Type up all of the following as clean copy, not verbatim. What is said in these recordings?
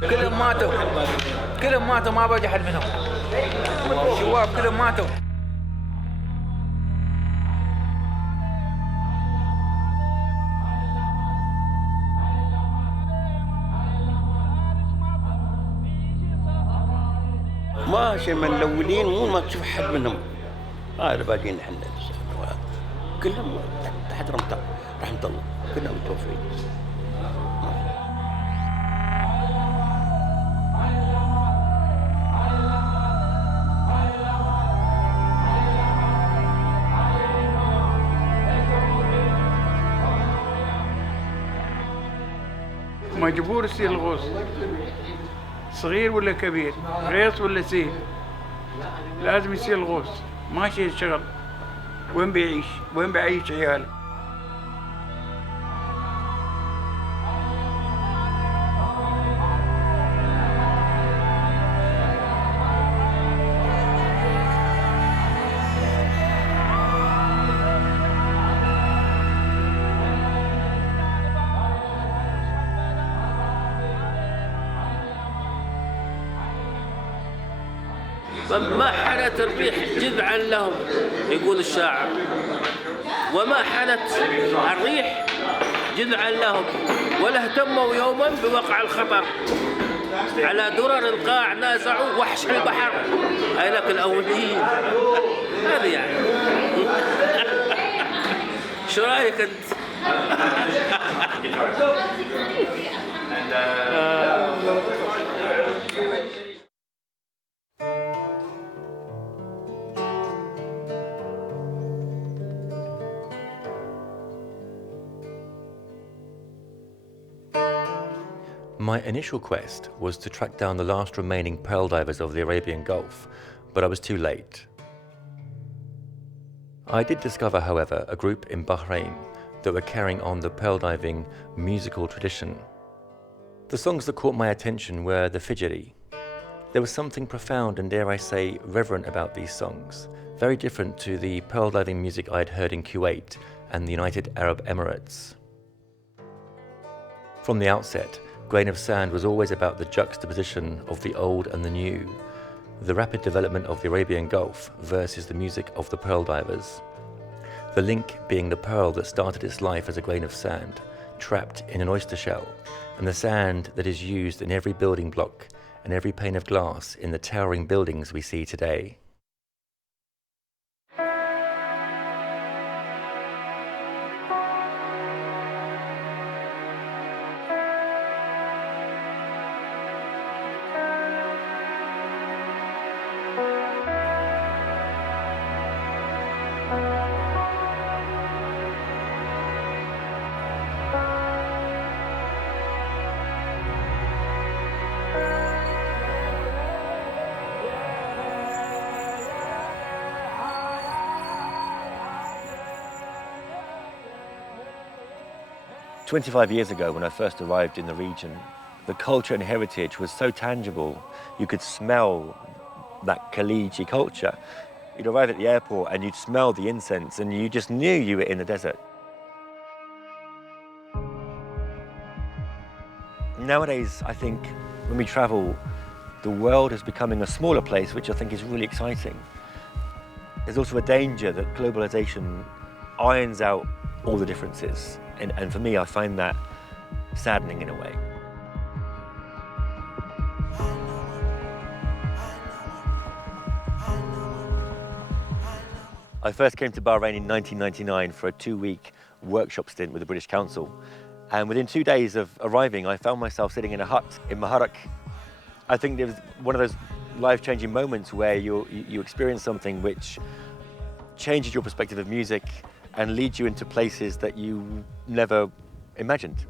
كلهم ماتوا، كلهم ماتوا، ما بقى أحد منهم. الشباب كلهم ماتوا. ما شيء من الأولين مو ما تشوف حد منهم. هذا باقيين احنا كلهم تحت رحمة الله، كلهم متوفين. مجبور يصير الغوص، صغير ولا كبير، غيص ولا سيل، لازم يصير الغوص. ماشي الشغل، وين بيعيش؟ وين بيعيش عياله؟ ما حنت الريح جذعا لهم يقول الشاعر، وما حنت الريح جذعا لهم، ولا اهتموا يوما بوقع الخطر. على درر القاع نازعوا وحش البحر، هيلك الأولين. هذه يعني شو رايك انت؟ My initial quest was to track down the last remaining pearl divers of the Arabian Gulf, but I was too late. I did discover, however, a group in Bahrain that were carrying on the pearl diving musical tradition. The songs that caught my attention were the Fijri. There was something profound and, dare I say, reverent about these songs, very different to the pearl diving music I'd heard in Kuwait and the United Arab Emirates. From the outset, Grain of Sand was always about the juxtaposition of the old and the new, the rapid development of the Arabian Gulf versus the music of the pearl divers. The link being the pearl that started its life as a grain of sand, trapped in an oyster shell, and the sand that is used in every building block and every pane of glass in the towering buildings we see today. "25 years ago, when I first arrived in the region, the culture and heritage was so tangible. You could smell that Khaliji culture. You'd arrive at the airport and you'd smell the incense and you just knew you were in the desert. Nowadays, I think when we travel, the world is becoming a smaller place, which I think is really exciting. There's also a danger that globalization irons out all the differences. And for me, I find that saddening in a way. I first came to Bahrain in 1999 for a 2-week workshop stint with the British Council. And within 2 days of arriving, I found myself sitting in a hut in Maharak. I think it was one of those life-changing moments where you experience something which changes your perspective of music and leads you into places that you never imagined.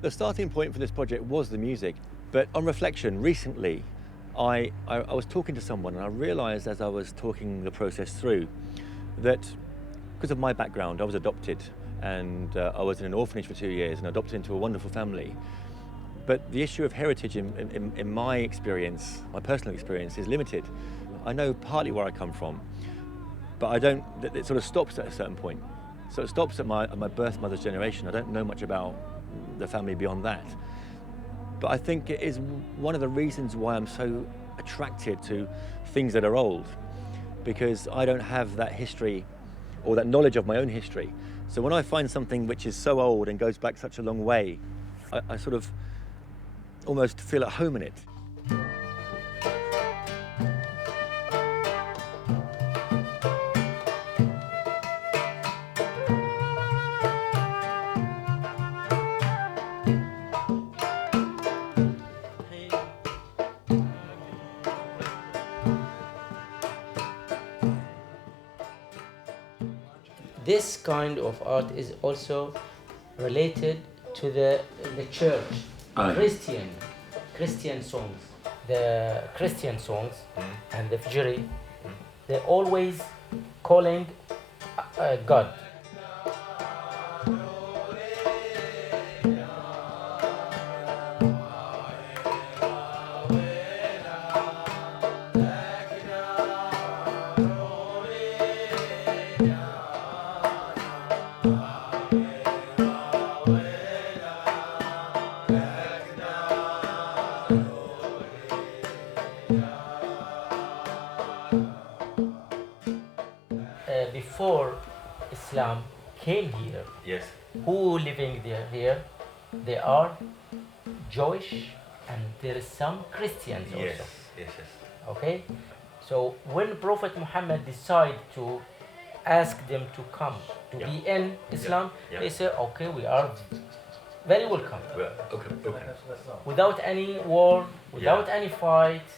The starting point for this project was the music, but on reflection, recently, I was talking to someone and I realised as I was talking the process through that because of my background, I was adopted and I was in an orphanage for 2 years and adopted into a wonderful family. But the issue of heritage in my experience, my personal experience, is limited. I know partly where I come from, but I don't, it sort of stops at a certain point. So it stops at my birth mother's generation. I don't know much about the family beyond that. But I think it is one of the reasons why I'm so attracted to things that are old, because I don't have that history or that knowledge of my own history. So when I find something which is so old and goes back such a long way, I sort of almost feel at home in it. This kind of art is also related to the church, Christian songs. The Christian songs and the Fajri, they're always calling God. Before Islam came here, Yes. who living here? They are Jewish and there is some Christians also. Yes. Okay, so when Prophet Muhammad decided to ask them to come to be in Islam, they say, okay, we are very welcome. Okay. Without any war, without any fight,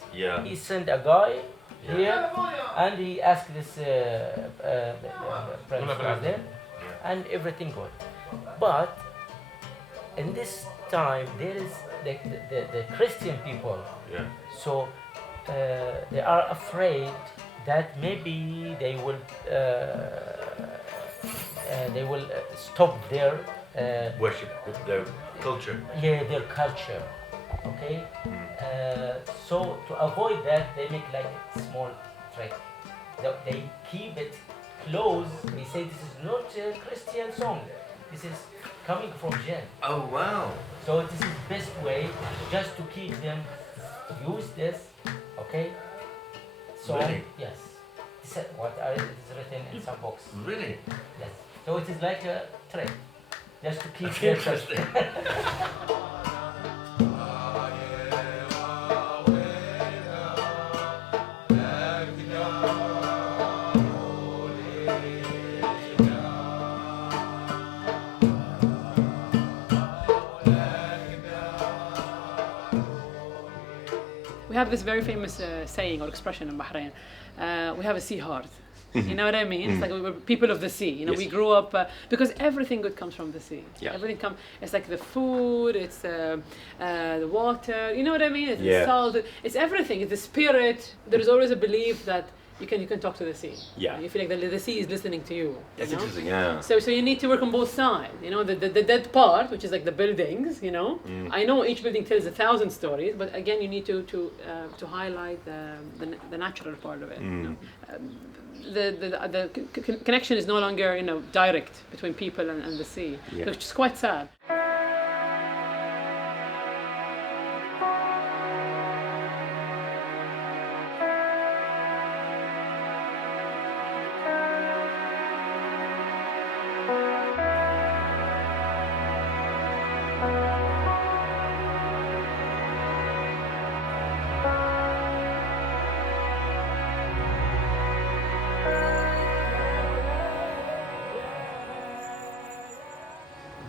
he sent a guy here and he asked this prince was there and everything good. But in this time there is the Christian people, so they are afraid that maybe they will stop their Worship, their culture. their culture. Okay, so to avoid that, they make like a small trick. They keep it close. They say this is not a Christian song. This is coming from jinn. Oh wow! So this is best way just to keep them use this. Okay. So Really? yes, this is what it is written in some books. Really? Yes. So it is like a trick, just to keep That's their interesting. We have this very famous saying or expression in Bahrain. We have a sea heart. You know what I mean? It's like we're people of the sea. You know, we grew up because everything good comes from the sea. Yeah. Everything comes. It's like the food. It's the water. You know what I mean? It's the salt. It's everything. It's the spirit. There is always a belief that you can talk to the sea. Yeah. You feel like the sea is listening to you. That's you know? interesting. Yeah. So you need to work on both sides. You know, the dead part, which is like the buildings. You know, I know each building tells 1,000 stories, but again, you need to highlight the natural part of it. You know? The connection is no longer direct between people and the sea, which is quite sad.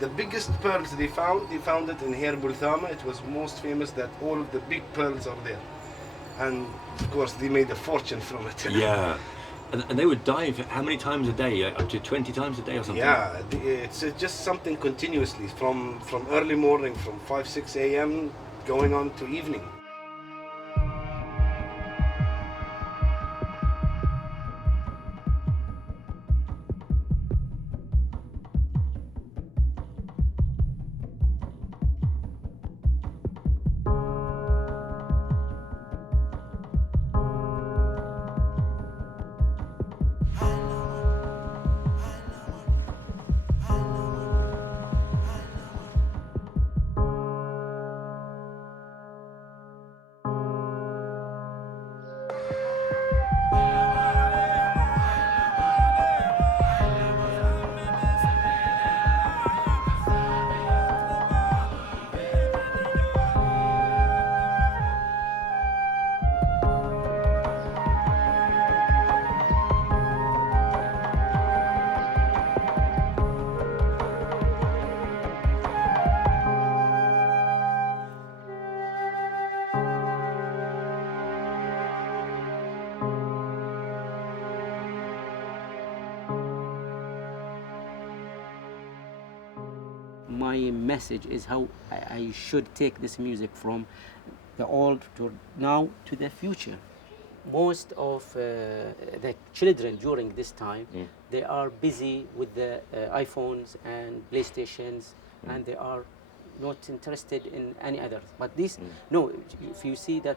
The biggest pearls they found it in here Bulthama. It was most famous that all of the big pearls are there. And of course they made a fortune from it. Yeah. And they would dive how many times a day? Up to 20 times a day or something? Yeah, it's just something continuously from early morning, from 5-6 a.m. going on to evening. My message is how I should take this music from the old to now to the future. Most of the children during this time, they are busy with the iPhones and PlayStations, and they are not interested in any other. But this, no, if you see that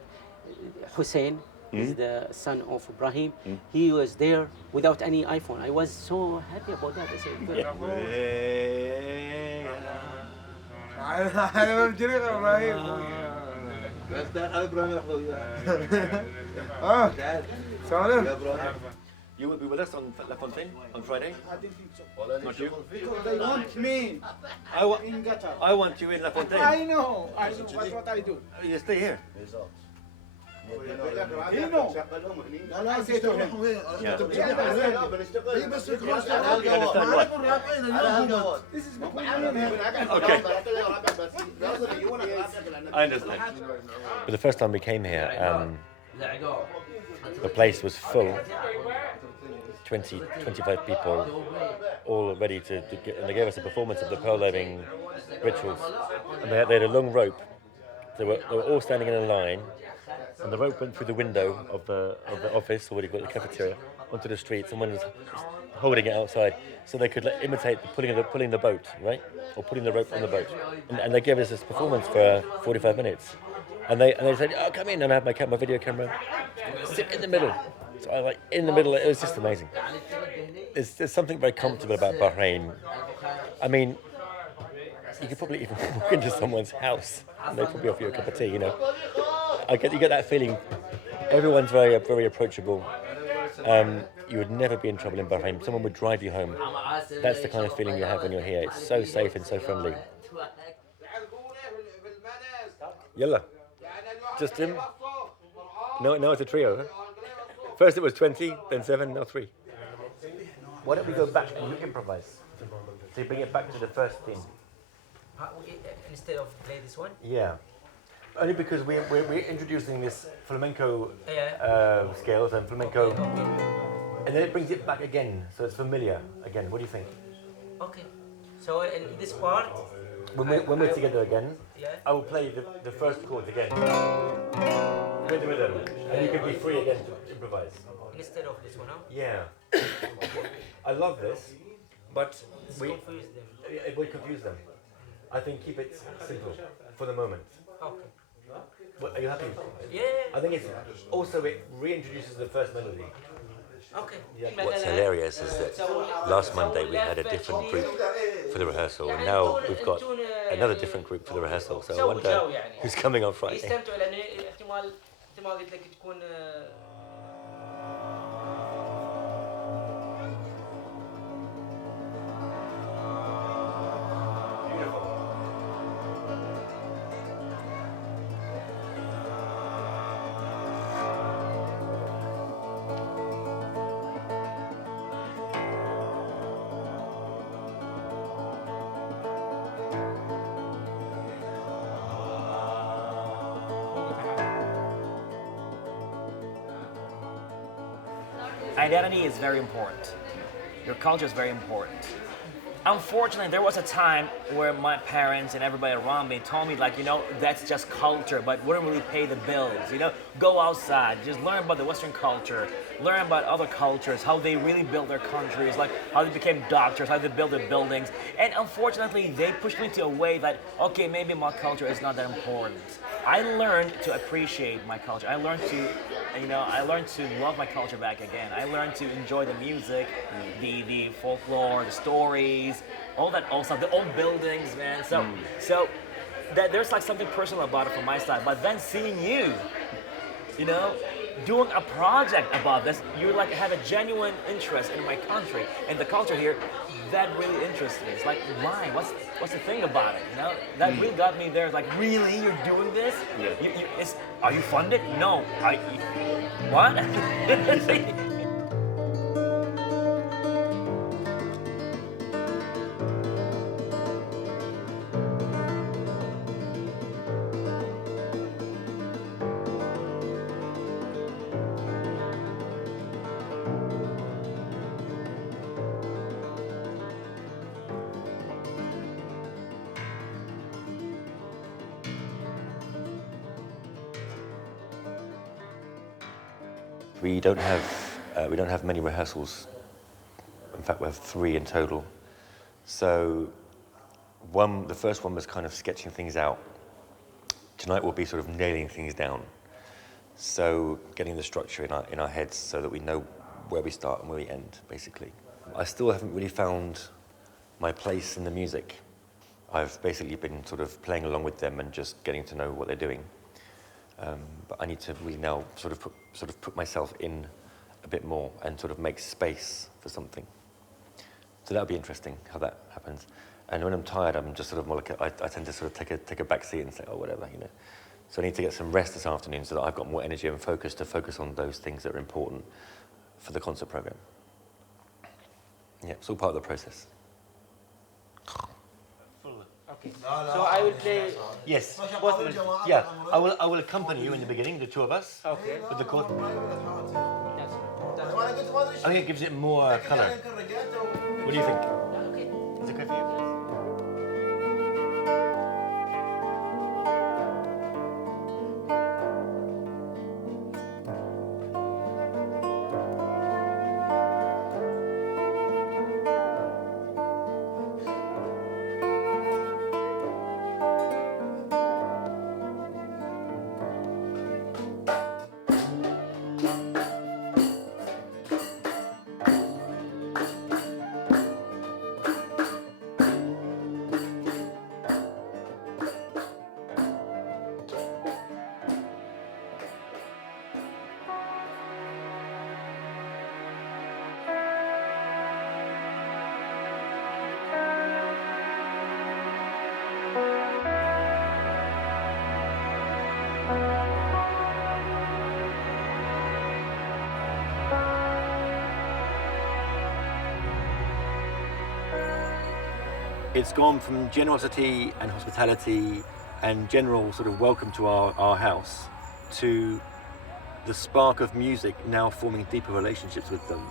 Hussein is the son of Ibrahim, he was there without any iPhone. I was so happy about that. I said, good. You will be with us on La Fontaine on Friday? Not you? They want me I want you in La Fontaine. I know. That's what I do. You stay here. He know. I say to him. This is Okay. I understand. But the first time we came here, the place was full. 20, 25 people, all ready to get, and they gave us a performance of the pearl diving rituals. And they had a long rope. They were all standing in a line, and the rope went through the window of the office, or what do you call it, the cafeteria, onto the street. Someone was holding it outside, so they could imitate the pulling the boat, right, or putting the rope on the boat. And they gave us this performance for 45 minutes. And they said, "Oh, come in," and I had my video camera, sit in the middle. So I was like in the middle. It was just amazing. There's something very comfortable about Bahrain. I mean, you could probably even walk into someone's house and they'd probably offer you a cup of tea. You know, you get that feeling. Everyone's very very approachable. You would never be in trouble in Bahrain. Someone would drive you home. That's the kind of feeling you have when you're here. It's so safe and so friendly. Yalla. Just him? No, it's a trio. Huh? First it was 20, then 7, now 3. Why don't we go back and you improvise? So you bring it back to the first theme. Instead of play this one? Yeah. Only because we're introducing this flamenco scales and flamenco, and then it brings it back again, so it's familiar again. What do you think? Okay. So in this part, When we're together again, yeah. I will play the first chords again. With the rhythm, and you can be free again to improvise. Instead of this one, huh? Yeah. I love this, but Confuse them. it would confuse them. I think keep it simple for the moment. Okay. Are you happy? Yeah. I think it's also it reintroduces the first melody. Okay. What's hilarious is that last Monday we had a different group for the rehearsal, and now we've got another different group for the rehearsal. So I wonder who's coming on Friday. يستمتعوا لأن احتمال قلت لك تكون identity is very important. Your culture is very important. Unfortunately, there was a time where my parents and everybody around me told me, like, you know, that's just culture, but wouldn't really pay the bills. You know, go outside, just learn about the Western culture, learn about other cultures, how they really built their countries, like how they became doctors, how they built their buildings. And unfortunately, they pushed me to a way that, okay, maybe my culture is not that important. I learned to appreciate my culture. I learned to love my culture back again. I learned to enjoy the music, the folklore, the stories, all that old stuff, the old buildings, man. So that there's like something personal about it from my side. But then seeing you, you know, doing a project about this, you like have a genuine interest in my country and the culture here. That really interests me. It's like, why? What's the thing about it? You know, that really got me there. It's like, really, you're doing this? Yeah. Are you funded? No. What? We don't have many rehearsals. In fact, we have 3 in total. So the first one was kind of sketching things out. Tonight will be sort of nailing things down. So getting the structure in our heads so that we know where we start and where we end, basically. I still haven't really found my place in the music. I've basically been sort of playing along with them and just getting to know what they're doing. But I need to really now sort of put myself in a bit more and sort of make space for something. So that'll be interesting how that happens. And when I'm tired, I'm just sort of more like I tend to sort of take a back seat and say, oh, whatever, you know. So I need to get some rest this afternoon so that I've got more energy and focus to focus on those things that are important for the concert program. Yeah, it's all part of the process. Okay. So I will play. Yes. Yeah. I will accompany you in the beginning, the 2 of us. Okay. With the chord. I think it gives it more colour. What do you think? Okay. Is it good for you? It's gone from generosity and hospitality and general sort of welcome to our house to the spark of music now forming deeper relationships with them.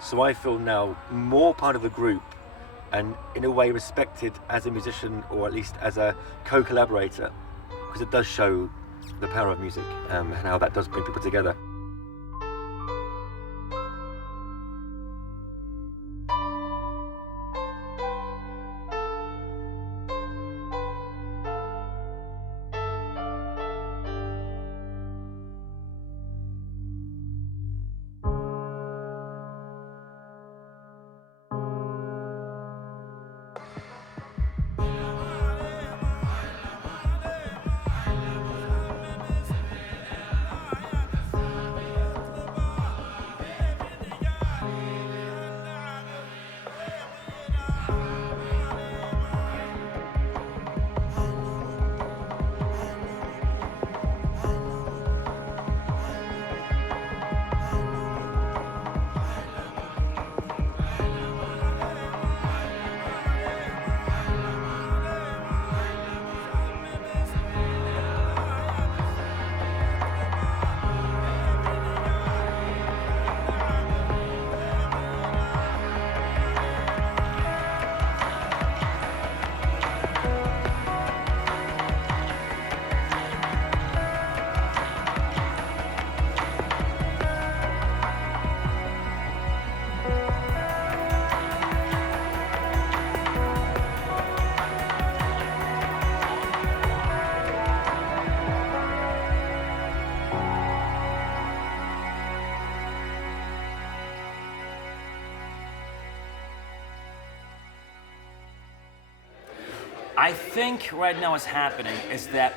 So I feel now more part of the group and in a way respected as a musician or at least as a co-collaborator, because it does show the power of music and how that does bring people together. I think right now what's happening is that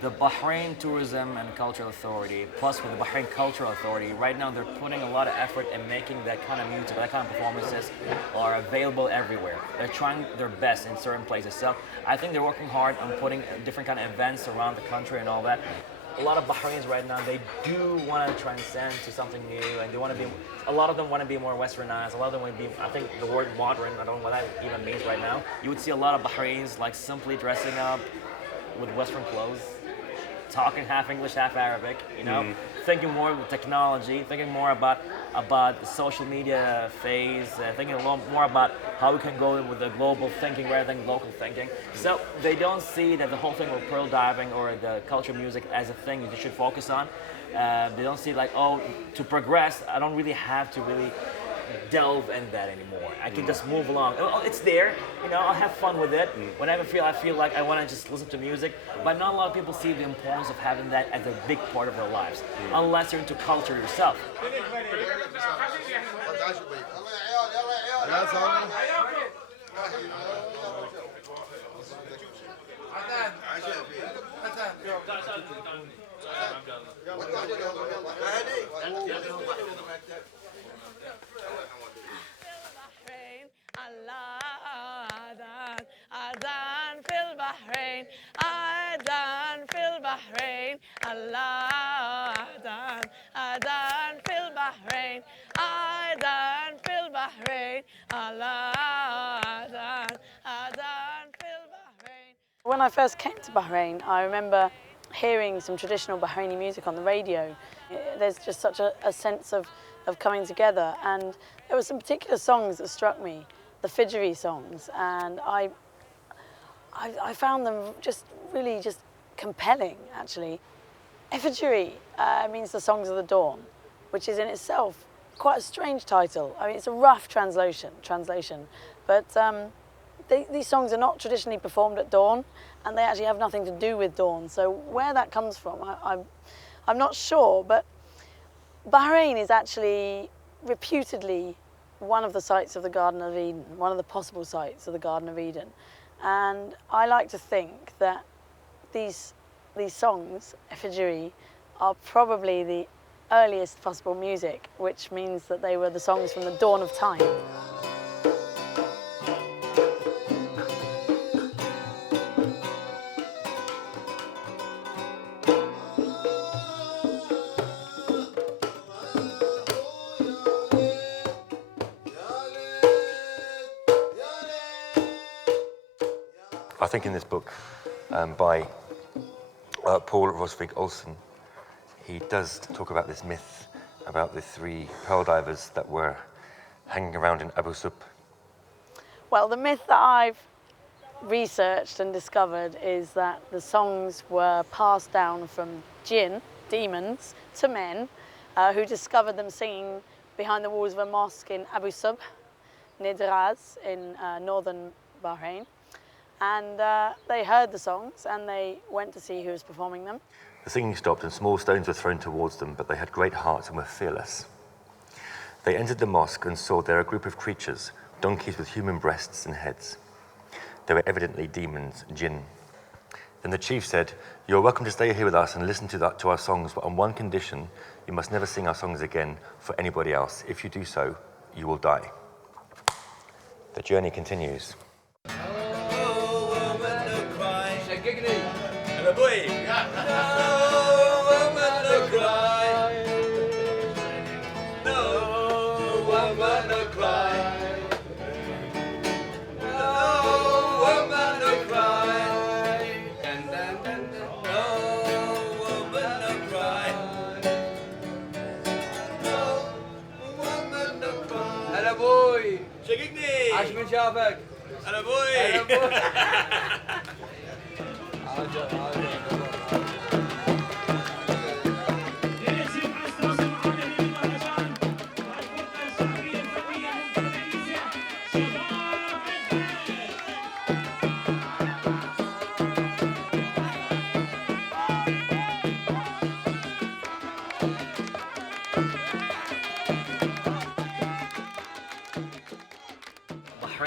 the Bahrain Tourism and Cultural Authority, plus with the Bahrain Cultural Authority, right now they're putting a lot of effort in making that kind of music, that kind of performances are available everywhere. They're trying their best in certain places. So I think they're working hard on putting different kind of events around the country and all that. A lot of Bahrainis right now, they do want to transcend to something new, and they want to be, a lot of them want to be more westernized, a lot of them want to be, I think the word modern, I don't know what that even means right now. You would see a lot of Bahrainis like simply dressing up with Western clothes, talking half English, half Arabic, you know, thinking more with technology, thinking more about the social media phase, thinking a lot more about how we can go with the global thinking rather than local thinking. So they don't see that the whole thing with pearl diving or the culture music as a thing you should focus on. They don't see like, oh, to progress, I don't really have to really delve in that anymore. I can just move along. Oh, it's there, you know, I'll have fun with it. Whenever I feel like I want to just listen to music, but not a lot of people see the importance of having that as a big part of their lives, unless you're into culture yourself. أذان في البحرين أذان في البحرين الله أذان في البحرين أذان في البحرين الله أذان في البحرين. When I first came to Bahrain, I remember hearing some traditional Bahraini music on the radio. There's just such a sense of coming together, and there were some particular songs that struck me, the Fijri songs, and I found them just really just compelling, actually. Fijri means the Songs of the Dawn, which is in itself quite a strange title. I mean, it's a rough translation, but these songs are not traditionally performed at dawn, and they actually have nothing to do with dawn. So where that comes from, I'm not sure, but Bahrain is actually reputedly one of the sites of the Garden of Eden, one of the possible sites of the Garden of Eden. And I like to think that these songs, Fijri, are probably the earliest possible music, which means that they were the songs from the dawn of time. I think in this book by Paul Rosvig Olsen, he does talk about this myth about the 3 pearl divers that were hanging around in Abu Sub. Well, the myth that I've researched and discovered is that the songs were passed down from jinn, demons, to men who discovered them singing behind the walls of a mosque in Abu Sub, near Daraz in northern Bahrain. And they heard the songs and they went to see who was performing them. The singing stopped and small stones were thrown towards them, but they had great hearts and were fearless. They entered the mosque and saw there a group of creatures, donkeys with human breasts and heads. They were evidently demons, jinn. Then the chief said, "You are welcome to stay here with us and listen to our songs, but on one condition, you must never sing our songs again for anybody else. If you do so, you will die." The journey continues. هلا ابوي شققني عاش من شافك هلا ابوي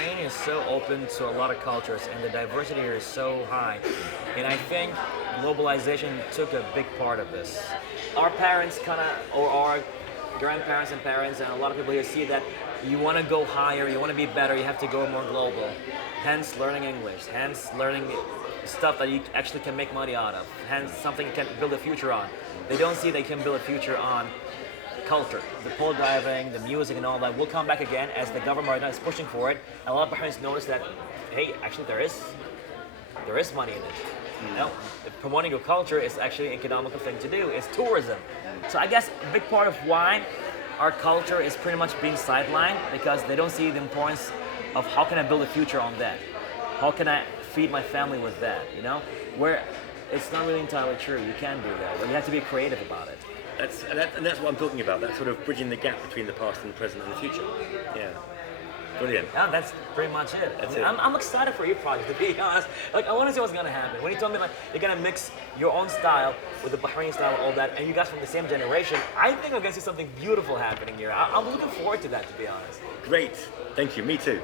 Bahrain is so open to a lot of cultures, and the diversity here is so high. And I think globalization took a big part of this. Our parents kind of, or our grandparents and parents, and a lot of people here see that you want to go higher, you want to be better, you have to go more global. Hence learning English, hence learning stuff that you actually can make money out of, hence something you can build a future on. They don't see they can build a future on culture. The pole diving, the music and all that will come back again as the government right now is pushing for it. And a lot of Bahrainis notice that, hey, actually there is money in it. You know, promoting your culture is actually an economical thing to do. It's tourism. So I guess a big part of why our culture is pretty much being sidelined because they don't see the importance of how can I build a future on that? How can I feed my family with that? You know, where it's not really entirely true. You can do that, but you have to be creative about it. That's what I'm talking about. That sort of bridging the gap between the past and the present and the future. Yeah. Brilliant. Yeah, that's pretty much it. I'm excited for your project, to be honest. Like, I want to see what's gonna happen. When you told me like you're gonna mix your own style with the Bahraini style and all that, and you guys from the same generation, I think we're gonna see something beautiful happening here. I'm looking forward to that, to be honest. Great. Thank you. Me too.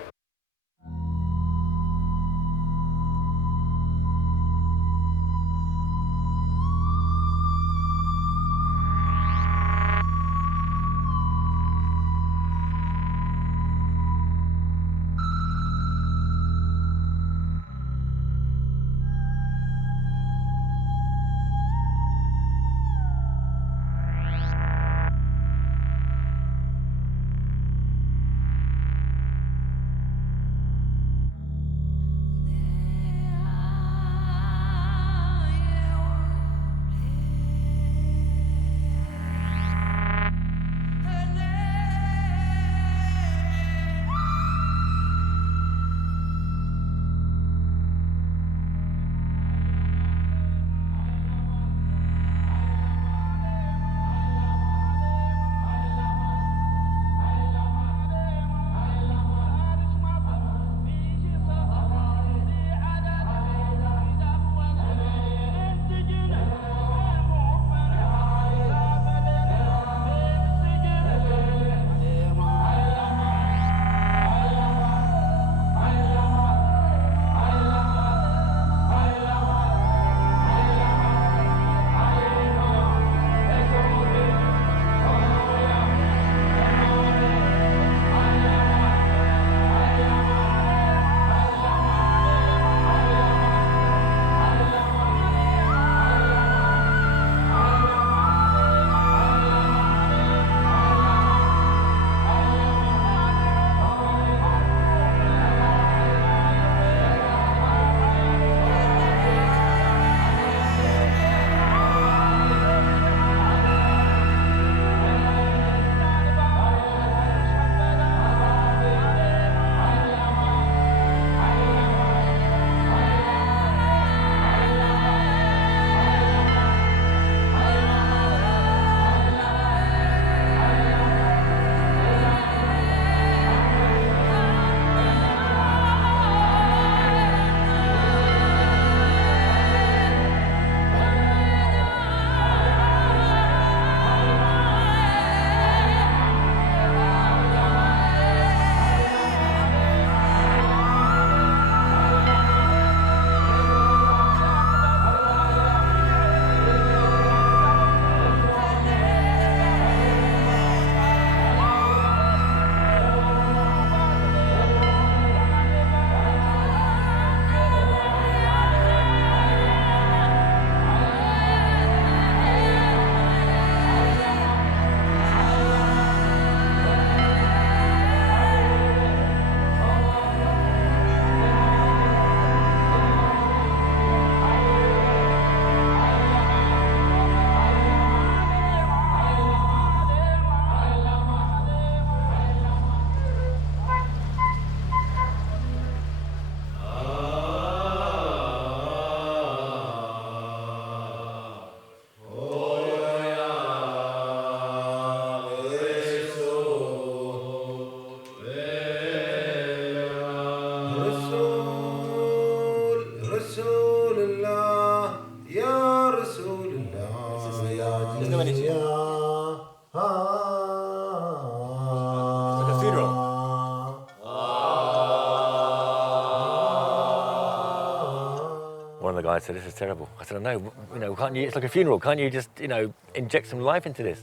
guy said, "This is terrible." I said, "I know. You know, can't you? It's like a funeral. Can't you just, you know, inject some life into this?"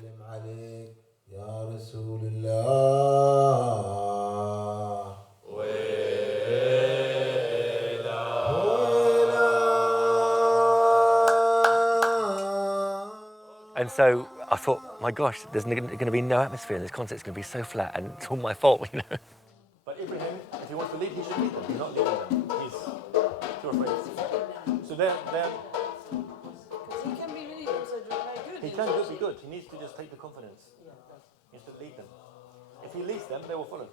And so I thought, my gosh, there's going to be no atmosphere in this concert. It's going to be so flat, and it's all my fault, you know. But Ibrahim, if he wants to lead, he should lead them. He's not leading them. He's too afraid. So they're He can be really also very good. he can be good. He needs to just take the confidence. He needs to lead them. If he leads them, they will follow.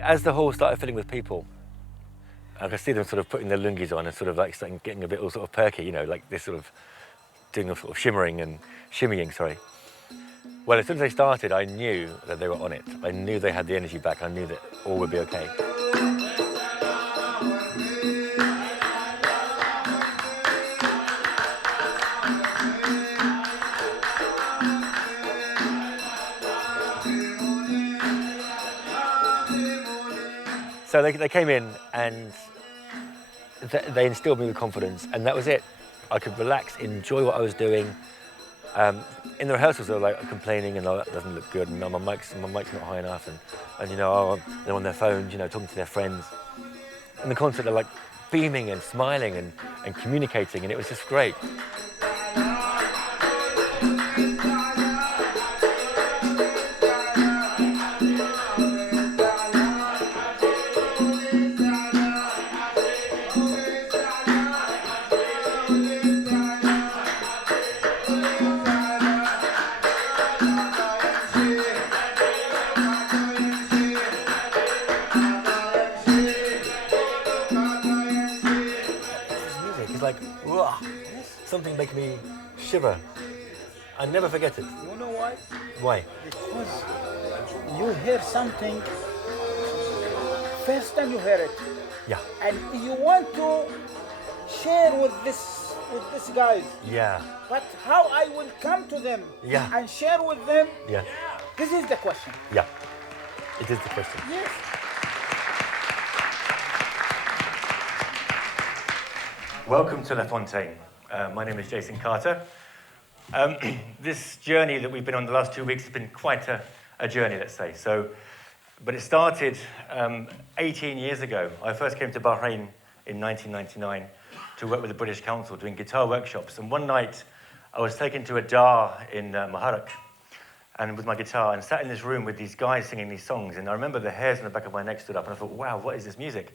As the hall started filling with people, I could see them sort of putting their lungis on and sort of like starting getting a bit all sort of perky, you know, like this sort of doing a sort of shimmering and shimmying, sorry. Well, as soon as they started, I knew that they were on it. I knew they had the energy back. I knew that all would be okay. So they came in and they instilled me with confidence, and that was it. I could relax, enjoy what I was doing. In the rehearsals, they were like complaining, and oh, that doesn't look good, and oh, my mic's not high enough, and you know, oh, they're on their phones, you know, talking to their friends. In the concert, they're like beaming and smiling and communicating, and it was just great. Something make me shiver. I never forget it. You know why? Why? Because you hear something, first time you hear it. Yeah. And you want to share with this guys. Yeah. But how I will come to them and share with them? Yeah. This is the question. Yeah. It is the question. Yes. Welcome to La Fontaine. My name is Jason Carter. This journey that we've been on the last 2 weeks has been quite a journey, let's say. But it started 18 years ago. I first came to Bahrain in 1999 to work with the British Council doing guitar workshops. And one night I was taken to a Dar in Maharak and with my guitar and sat in this room with these guys singing these songs. And I remember the hairs on the back of my neck stood up and I thought, wow, what is this music?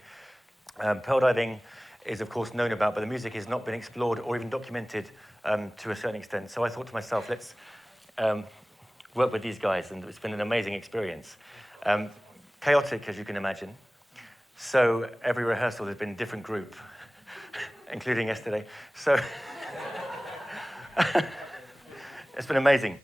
Pearl diving is of course known about, but the music has not been explored or even documented to a certain extent. So I thought to myself, let's work with these guys, and it's been an amazing experience. Chaotic, as you can imagine. So every rehearsal has been a different group, including yesterday. So it's been amazing.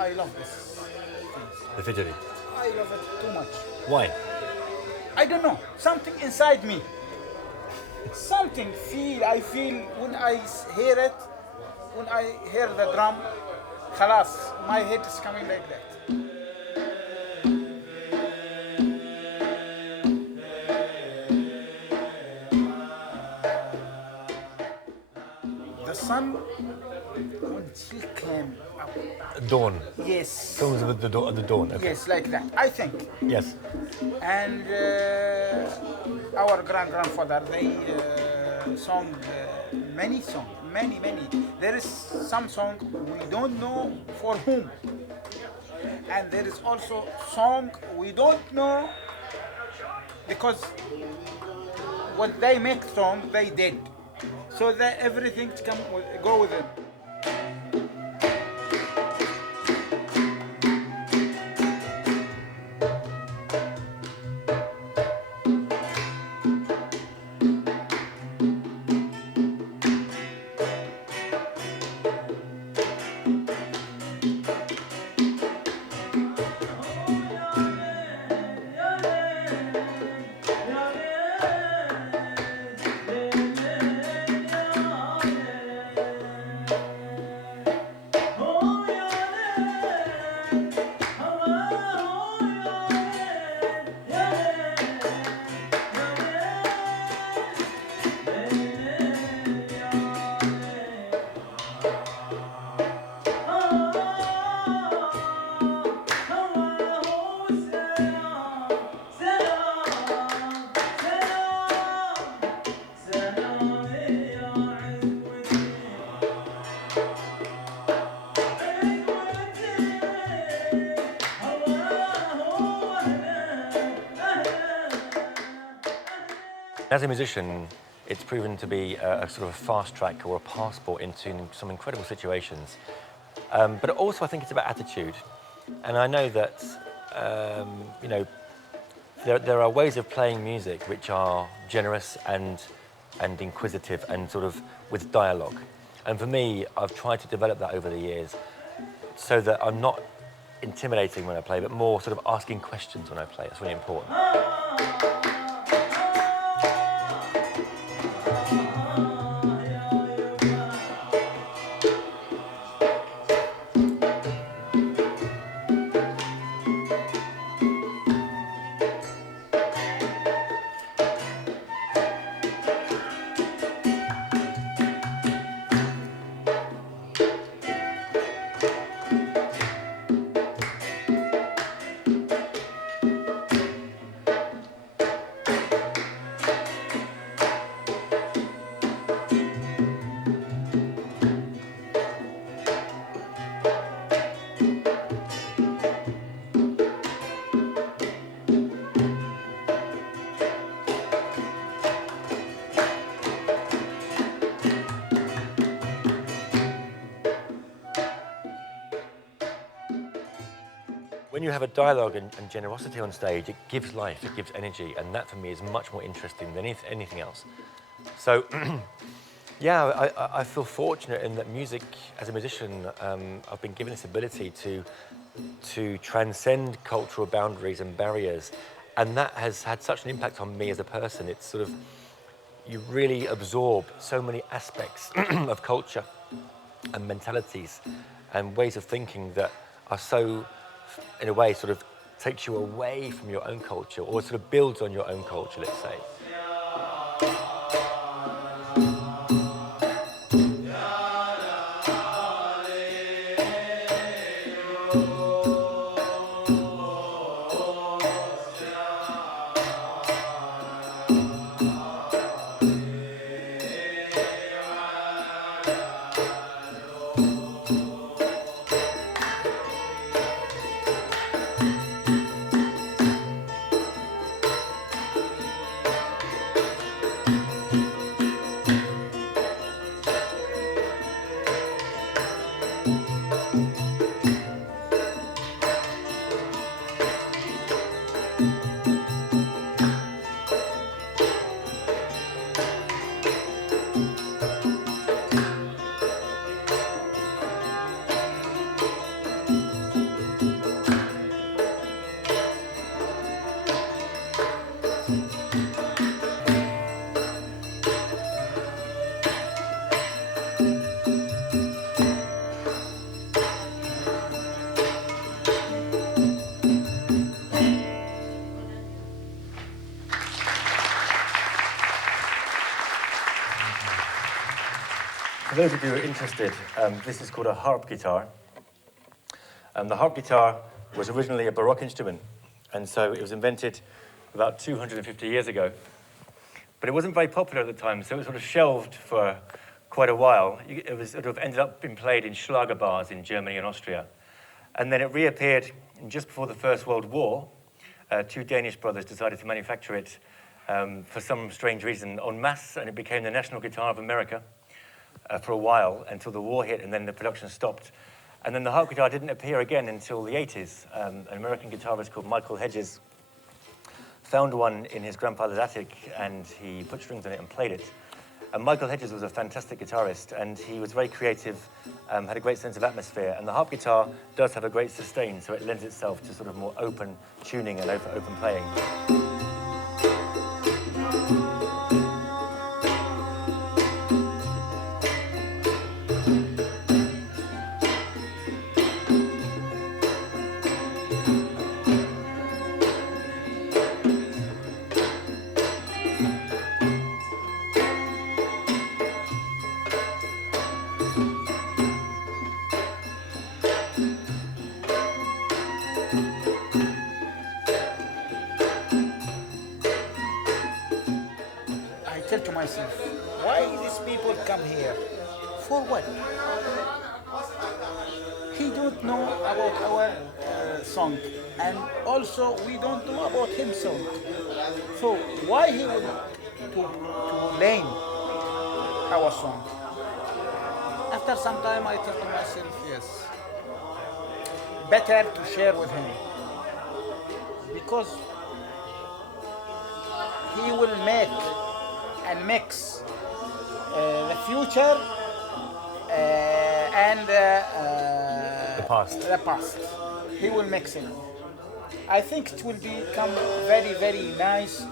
I love this things. The fidgety. I love it too much. Why? I don't know. Something inside me. Something I feel when I hear it, when I hear the drum, khalas, my head is coming like that. The sun, when she came up. Dawn. Yes. Comes with the dawn. Okay. Yes, like that, I think. Yes. And our grandfather, they sung many songs, many. There is some song we don't know for whom. And there is also song we don't know because when they make song, they did. So that everything go with it. As a musician, it's proven to be a sort of a fast track or a passport into some incredible situations. But also I think it's about attitude. And I know that, you know, there are ways of playing music which are generous and inquisitive and sort of with dialogue. And for me, I've tried to develop that over the years so that I'm not intimidating when I play, but more sort of asking questions when I play. It's really important. When you have a dialogue and generosity on stage, it gives life, it gives energy, and that for me is much more interesting than anything else. So, yeah, I feel fortunate in that music, as a musician, I've been given this ability to transcend cultural boundaries and barriers, and that has had such an impact on me as a person. It's sort of, you really absorb so many aspects of culture and mentalities and ways of thinking that are so, in a way, sort of takes you away from your own culture or sort of builds on your own culture, let's say. those of you who are interested, this is called a harp guitar. The harp guitar was originally a Baroque instrument, and so it was invented about 250 years ago. But it wasn't very popular at the time, so it was sort of shelved for quite a while. It was sort of ended up being played in Schlager bars in Germany and Austria. And then it reappeared just before the First World War. Two Danish brothers decided to manufacture it for some strange reason en masse, and it became the national guitar of America for a while until the war hit, and then the production stopped. And then the harp guitar didn't appear again until the 80s. An American guitarist called Michael Hedges found one in his grandfather's attic, and he put strings on it and played it. And Michael Hedges was a fantastic guitarist, and he was very creative, had a great sense of atmosphere. And the harp guitar does have a great sustain, so it lends itself to sort of more open tuning and open playing. To myself, why these people come here? For what? He don't know about our song, and also we don't know about him song. So why he would to learn our song? After some time, I thought to myself, yes, better to share with him, because he will make and mix the future and the past. The past. He will mix it. I think it will become very, very nice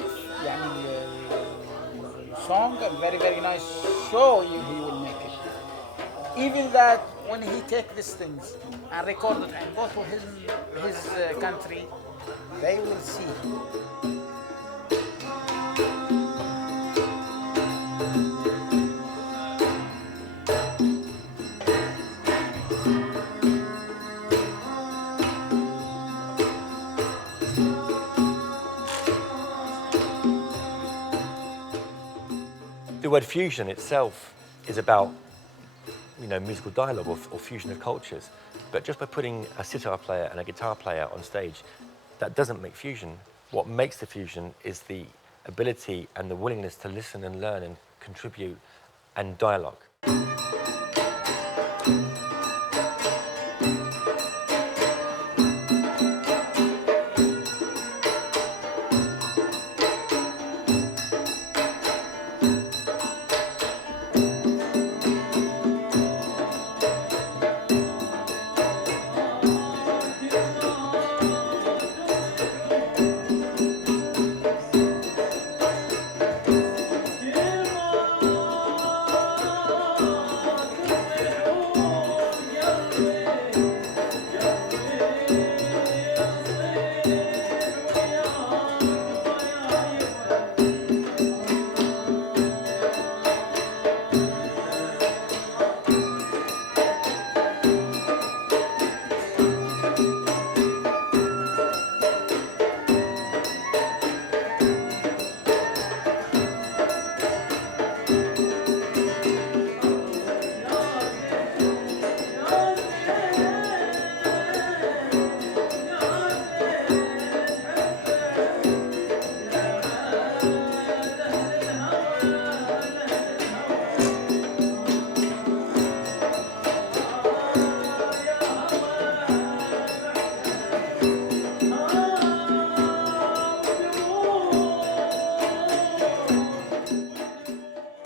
song and very, very nice show he will make it. Even that when he take these things and record it and go to his country, they will see. The word fusion itself is about, musical dialogue or fusion of cultures. But just by putting a sitar player and a guitar player on stage, that doesn't make fusion. What makes the fusion is the ability and the willingness to listen and learn and contribute and dialogue.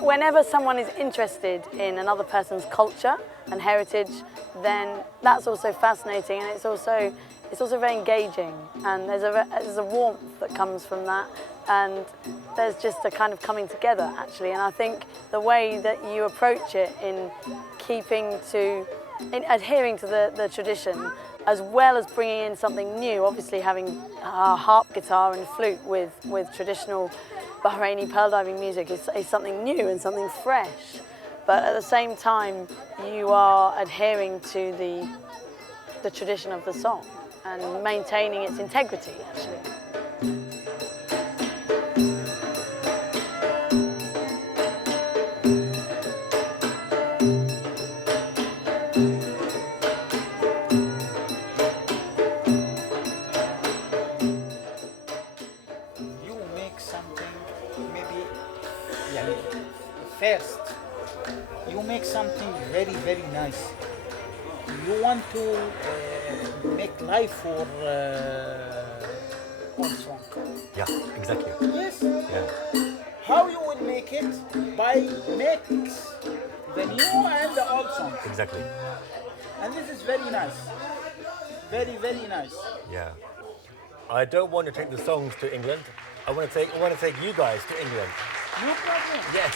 Whenever someone is interested in another person's culture and heritage, then that's also fascinating, and it's also very engaging, and there's a warmth that comes from that, and there's just a kind of coming together actually. And I think the way that you approach it in adhering to the tradition, as well as bringing in something new, obviously having a harp guitar and flute with traditional Bahraini pearl diving music is something new and something fresh. but at the same time you are adhering to the tradition of the song and maintaining its integrity, actually. You make something, maybe, يعني, first, you make something very, very nice. You want to make life for old song. Yeah, exactly. Yes. Yeah. How you will make it? By mix the new and the old song. Exactly. And this is very nice. Very, very nice. Yeah. I don't want to take the songs to England. I want to take you guys to England. No problem. Yes.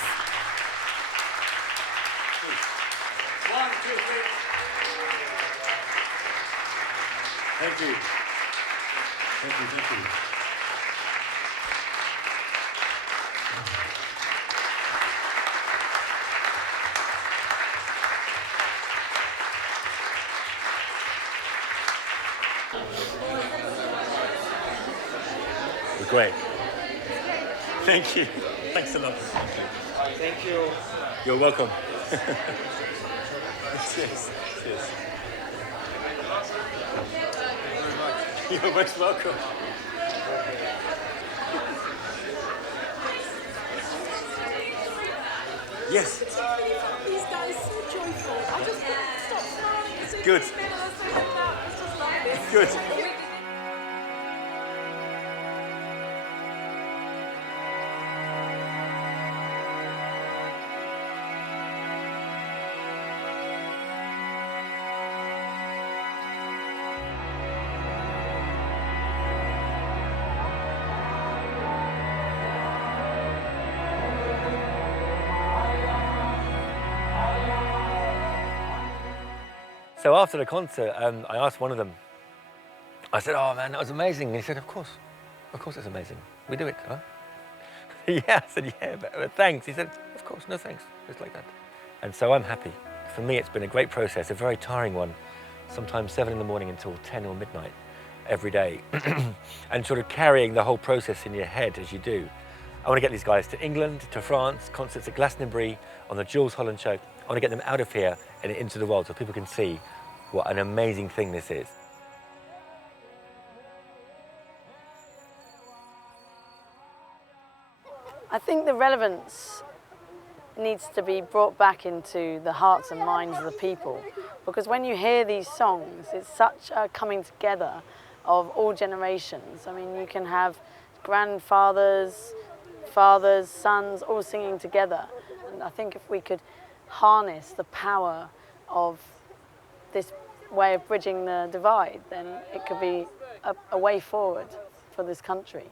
1, 2, 3. Thank you. Thank you, thank you. Great. Thank you. Thanks a lot. Thank you. You're welcome. Cheers. Cheers. You're most welcome. Yes. These guys so joyful. I just stop smiling. Good. It's just like this. Good. So after the concert, I asked one of them, I said, oh man, that was amazing. And he said, of course it's amazing. We do it, huh? Yeah, I said, yeah, but thanks. He said, of course, no thanks, just like that. And so I'm happy. For me, it's been a great process, a very tiring one, sometimes 7 in the morning until 10 or midnight every day. And sort of carrying the whole process in your head as you do. I want to get these guys to England, to France, concerts at Glastonbury, on the Jules Holland show. I want to get them out of here and into the world so people can see what an amazing thing this is. I think the relevance needs to be brought back into the hearts and minds of the people, because when you hear these songs, it's such a coming together of all generations. I mean, you can have grandfathers, fathers, sons, all singing together. And I think if we could harness the power of this way of bridging the divide, then it could be a way forward for this country.